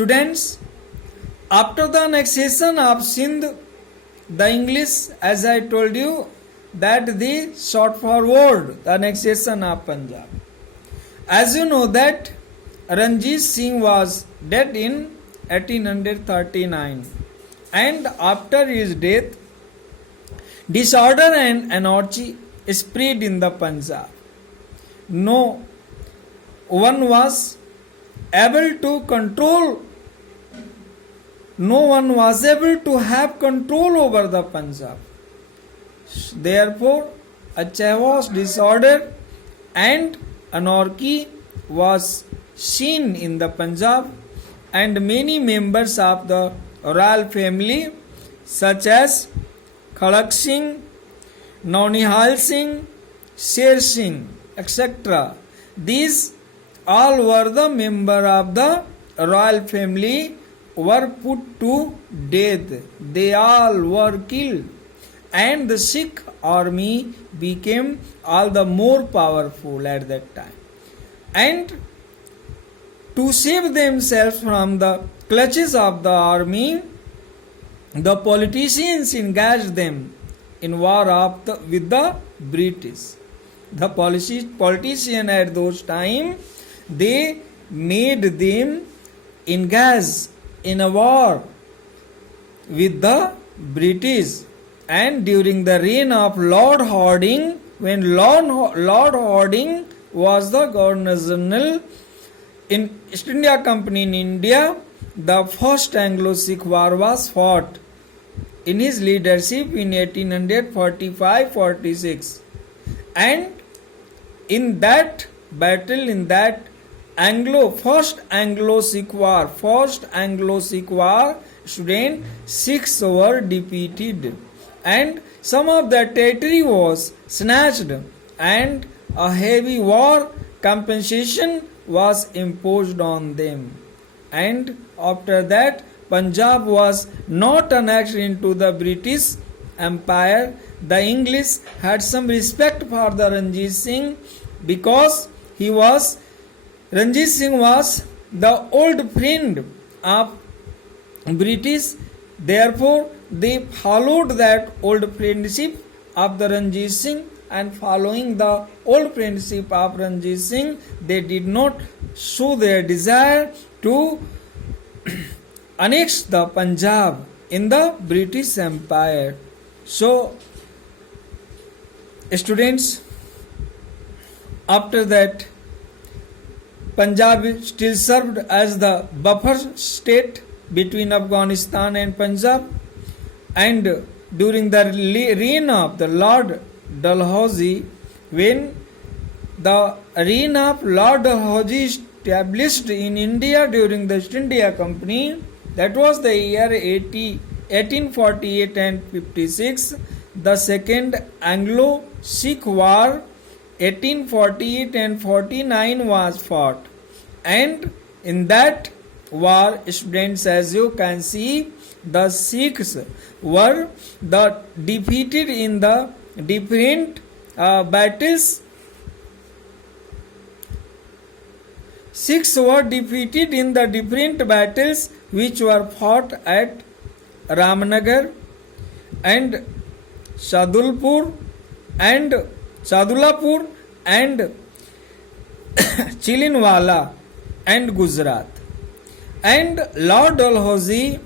Students, after the annexation of Sindh, the English, as I told you, that they sought forward the annexation of Punjab. As you know that Ranjit Singh was dead in 1839, and after his death, disorder and anarchy spread in the Punjab. No one was able to control, no one was able to have control over the Punjab. Therefore, a chaos, disorder and anarchy was seen in the Punjab, and many members of the royal family such as Khalak Singh, Naunihal Singh, Sher Singh, etc. These all were the member of the royal family were put to death. They all were killed, and the Sikh army became all the more powerful at that time. And to save themselves from the clutches of the army, the politicians engaged them in war with the British. The politicians at those time, they made them engage in a war with the British. And during the reign of Lord Hardinge, when Lord Hardinge was the Governor General in East India Company in India, the first Anglo-Sikh war was fought in his leadership in 1845-46. And in that battle, in that first Anglo-Sikh war, student, Sikhs were defeated, and some of the territory was snatched, and a heavy war compensation was imposed on them. And after that, Punjab was not annexed into the British Empire. The English had some respect for the Ranjit Singh because Ranjit Singh was the old friend of British. Therefore, they followed that old friendship of the Ranjit Singh, and following the old friendship of Ranjit Singh, they did not show their desire to annex the Punjab in the British Empire. So, students, after that, Punjab still served as the buffer state between Afghanistan and Punjab, and during the reign of the Lord Dalhousie, when the reign of Lord Dalhousie established in India during the East India Company, that was the year 1848 and 56, the second Anglo-Sikh war 1848 and 49 was fought, and in that war, students, as you can see, the Sikhs were defeated in the different battles. Sikhs were defeated in the different battles which were fought at Ramnagar and Sadulapur and Chilinwala and Gujarat. And Lord Dalhousie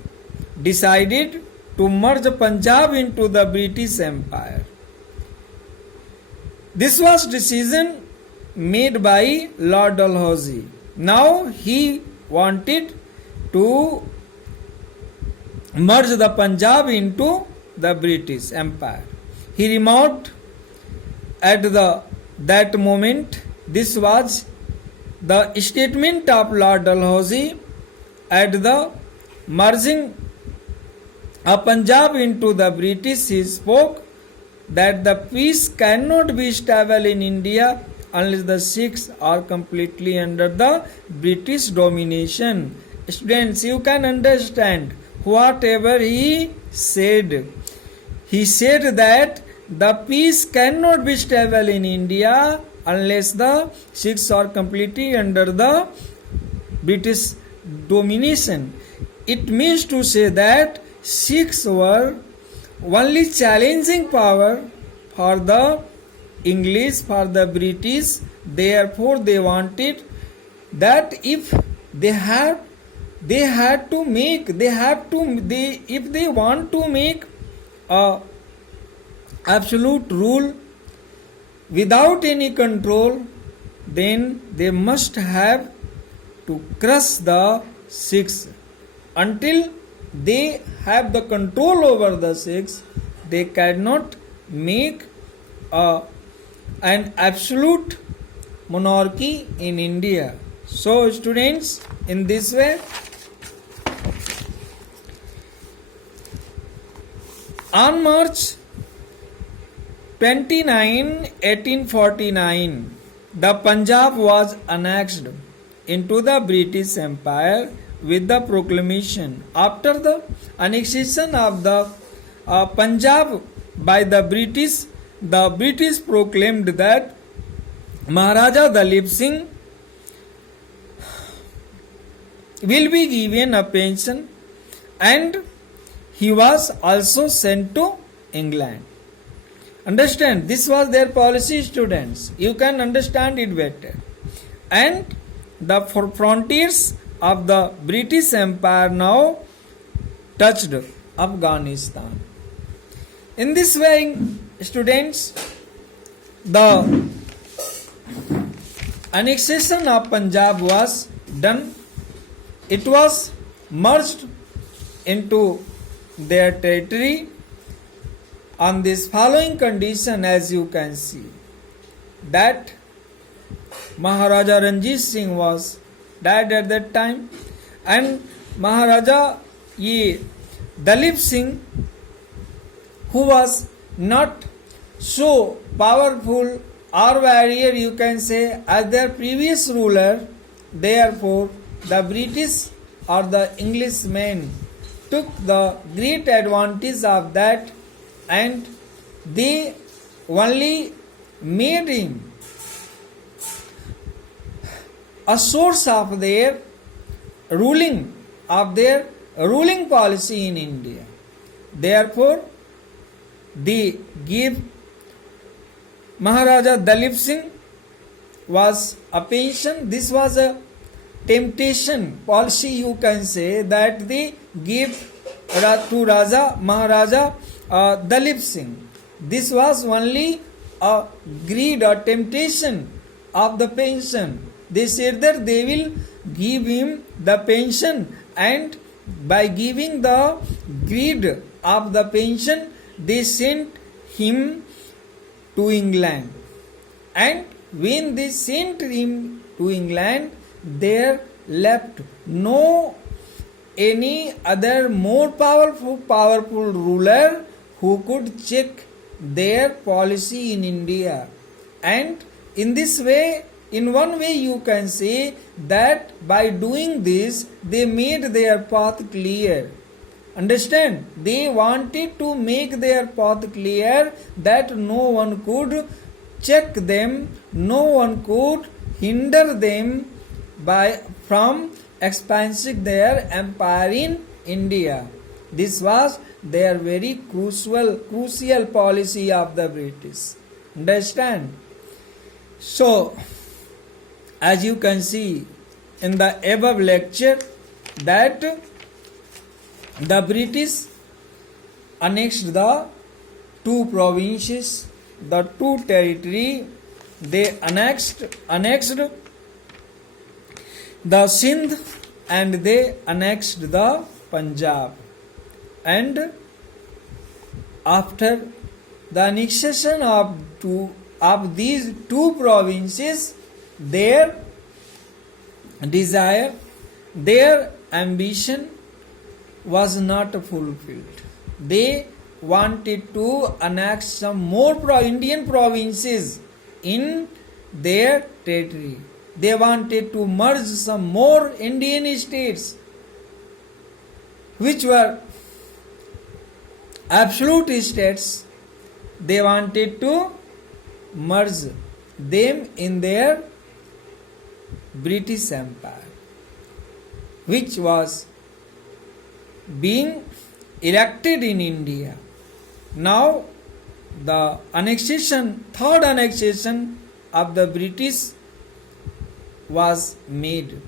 decided to merge Punjab into the British Empire. This was decision made by Lord Dalhousie. Now he wanted to merge the Punjab into the British Empire. He remarked at that moment, this was the statement of Lord Dalhousie at the merging of Punjab into the British. He spoke that the peace cannot be stable in India unless the Sikhs are completely under the British domination. Students, you can understand whatever he said. He said that the peace cannot be stable in India unless the Sikhs are completely under the British domination. It means to say that Sikhs were only challenging power for the English, for the British. Therefore, they wanted that if they have if they want to make a absolute rule without any control, then they must have to crush the Sikhs. Until they have the control over the Sikhs, they cannot make an absolute monarchy in India. So, students, in this way, on March 29, 1849, the Punjab was annexed into the British Empire with the proclamation. After the annexation of the Punjab by the British proclaimed that Maharaja Dalip Singh will be given a pension, and he was also sent to England. Understand, this was their policy, students. You can understand it better. And the frontiers of the British Empire now touched Afghanistan. In this way, students, the annexation of Punjab was done. It was merged into their territory on this following condition, as you can see, that Maharaja Ranjit Singh was died at that time, and Maharaja Dalip Singh, who was not so powerful or warrior, you can say, as their previous ruler. Therefore, the British or the Englishmen took the great advantage of that, and they only made him a source of their ruling policy in India. Therefore, they gave Maharaja Dalip Singh was a pension. This was a temptation policy, you can say, that they gave to Maharaja Dalip Singh. This was only a greed or temptation of the pension. They said that they will give him the pension, and by giving the greed of the pension, they sent him to England. And when they sent him to England, there left no any other more powerful ruler who could check their policy in India. And in this way, in one way, you can say that by doing this, they made their path clear. Understand? They wanted to make their path clear, that no one could check them, no one could hinder them from expanding their empire in India. This was their very crucial policy of the British. Understand? So, as you can see in the above lecture, that the British annexed the two provinces, the two territory. They annexed the Sindh, and they annexed the Punjab. And after the annexation of these two provinces, their desire, their ambition was not fulfilled. They wanted to annex some more Indian provinces in their territory. They wanted to merge some more Indian states which were absolute states. They wanted to merge them in their British Empire. which was being erected in India. Now the third annexation of the British was made.